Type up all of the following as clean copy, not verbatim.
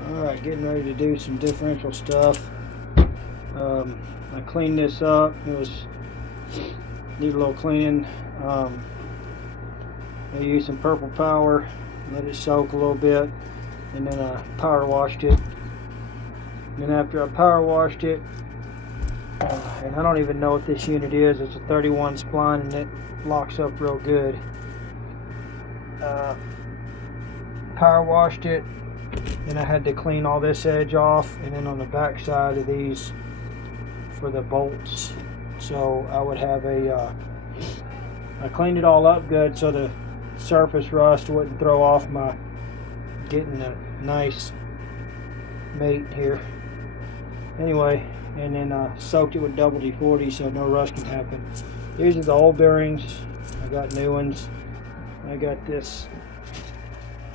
Alright, getting ready to do some differential stuff. I cleaned this up. It was need a little cleaning. I used some purple power, let it soak a little bit, and then I power washed it. And then after I power washed it, and I don't even know what this unit is. It's a 31 spline and it locks up real good. Power washed it. Then I had to clean all this edge off, and then on the back side of these for the bolts. So I would have I cleaned it all up good so the surface rust wouldn't throw off my getting a nice mate here. Anyway, and then soaked it with double D40 so no rust can happen. These are the old bearings. I got new ones. I got this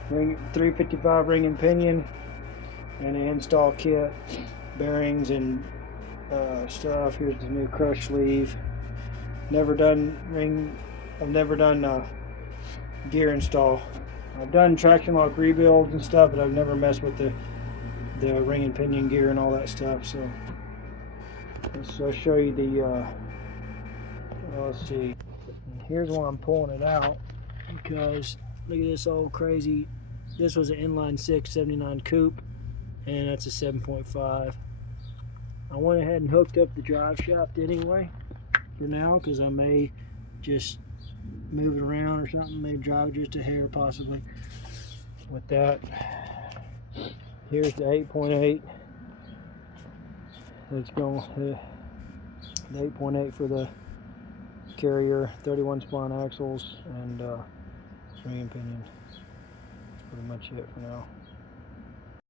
355 ring and pinion and an install kit, bearings and stuff. Here's the new crush sleeve. I've never done gear install. I've done traction lock rebuilds and stuff, but I've never messed with the ring and pinion gear and all that stuff. So let's show you the let's see. And here's why I'm pulling it out, because look at this old crazy. This was an inline 6 79 coupe, and that's a 7.5. I went ahead and hooked up the drive shaft anyway for now, because I may just move it around or something, may drive just a hair possibly with that. Here's the 8.8. Let's go the 8.8 for the carrier, 31 spline axles, and ring and pinion. That's pretty much it for now.